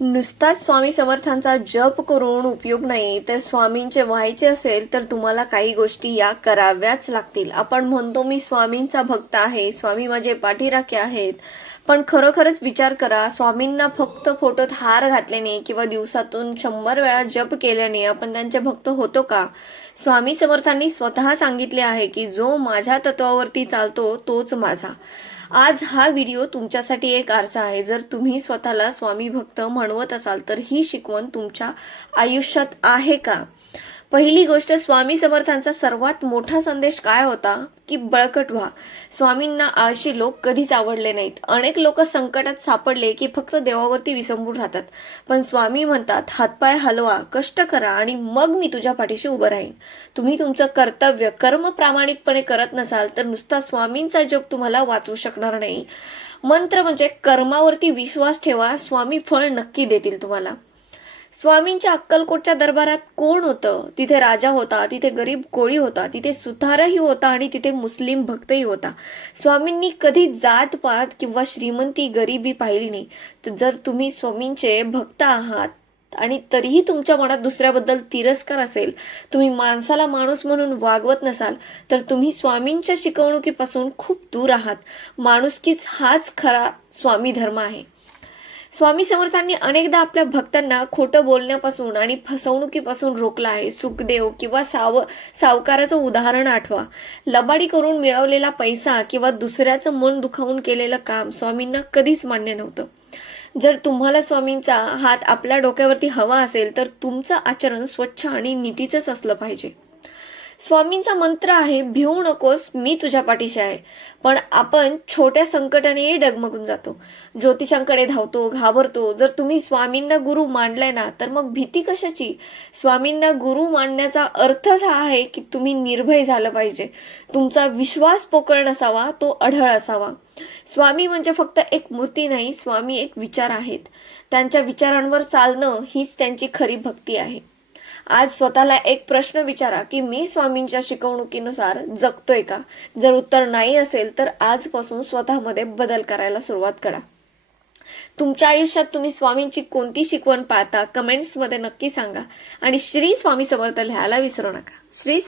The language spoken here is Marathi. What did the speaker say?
नुसताच स्वामी समर्थांचा जप करून उपयोग नाही, तर स्वामींचे व्हायचे असेल तर तुम्हाला काही गोष्टी या कराव्याच लागतील. आपण म्हणतो मी स्वामींचा भक्त आहे, स्वामी माझे पाठीराखे आहेत, पण खरोखरच विचार करा, स्वामींना फक्त फोटोत हार घातल्याने किंवा दिवसातून 100 वेळा जप केल्याने आपण त्यांचे भक्त होतो का? स्वामी समर्थांनी स्वतः सांगितले आहे की जो माझ्या तत्वावरती चालतो तोच माझा. आज हा व्हिडिओ तुमच्यासाठी एक आरसा आहे. जर तुम्ही स्वतःला स्वामी भक्त म्हणवत असाल तर ही शिकवण तुमच्या आयुष्यात आहे का? पहिली गोष्ट, स्वामी समर्थांचा सर्वात मोठा संदेश काय होता की बळकट व्हा. स्वामींना आळशी लोक कधीच आवडले नाहीत. अनेक लोक संकटात सापडले की फक्त देवावरती विसंबून राहतात, पण स्वामी म्हणतात हातपाय हलवा, कष्ट करा आणि मग मी तुझ्या पाठीशी उभं राहीन. तुम्ही तुमचं कर्तव्य कर्म प्रामाणिकपणे करत नसाल तर नुसता स्वामींचा जप तुम्हाला वाचवू शकणार नाही. मंत्र म्हणजे कर्मावरती विश्वास ठेवा, स्वामी फळ नक्की देतील तुम्हाला. स्वामींच्या अक्कलकोटच्या दरबारात कोण होतं? तिथे राजा होता, तिथे गरीब कोळी होता, तिथे सुतारही होता आणि तिथे मुस्लिम भक्तही होता. स्वामींनी कधी जात पात किंवा श्रीमंती गरिबी पाहिली नाही. तर जर तुम्ही स्वामींचे भक्त आहात आणि तरीही तुमच्या मनात दुसऱ्याबद्दल तिरस्कार असेल, तुम्ही माणसाला माणूस म्हणून वागवत नसाल, तर तुम्ही स्वामींच्या शिकवणुकीपासून खूप दूर आहात. माणुसकीच हाच खरा स्वामी धर्म आहे. स्वामी समर्थांनी अनेकदा आपल्या भक्तांना खोटं बोलण्यापासून आणि फसवणुकीपासून रोखलं आहे. सुखदेव किंवा सावकाराचं उदाहरण आठवा. लबाडी करून मिळवलेला पैसा किंवा दुसऱ्याचं मन दुखावून केलेलं काम स्वामींना कधीच मान्य नव्हतं. जर तुम्हाला स्वामींचा हात आपल्या डोक्यावरती हवा असेल तर तुमचं आचरण स्वच्छ आणि नीतीचंच असलं पाहिजे. स्वामींचा मंत्र आहे, भिवू नकोस, मी तुझ्या पाठीशी आहे. पण आपण छोट्या संकटानेही डगमगून जातो, ज्योतिषांकडे धावतो, घाबरतो. जर तुम्ही स्वामींना गुरु मानलाय ना, तर मग भीती कशाची? स्वामींना गुरु मानण्याचा अर्थच हा आहे की तुम्ही निर्भय झालं पाहिजे. तुमचा विश्वास पोकळ नसावा, तो अढळ असावा. स्वामी म्हणजे फक्त एक मूर्ती नाही, स्वामी एक विचार आहेत. त्यांच्या विचारांवर चालणं हीच त्यांची खरी भक्ती आहे. आज स्वतःला एक प्रश्न विचारा की मी स्वामींच्या शिकवणुकीनुसार जगतोय का? जर उत्तर नाही असेल तर आजपासून स्वतःमध्ये बदल करायला सुरुवात करा. तुमच्या आयुष्यात तुम्ही स्वामींची कोणती शिकवण पाळता? कमेंट्समध्ये नक्की सांगा आणि श्री स्वामी समर्थ लिहायला विसरू नका. श्री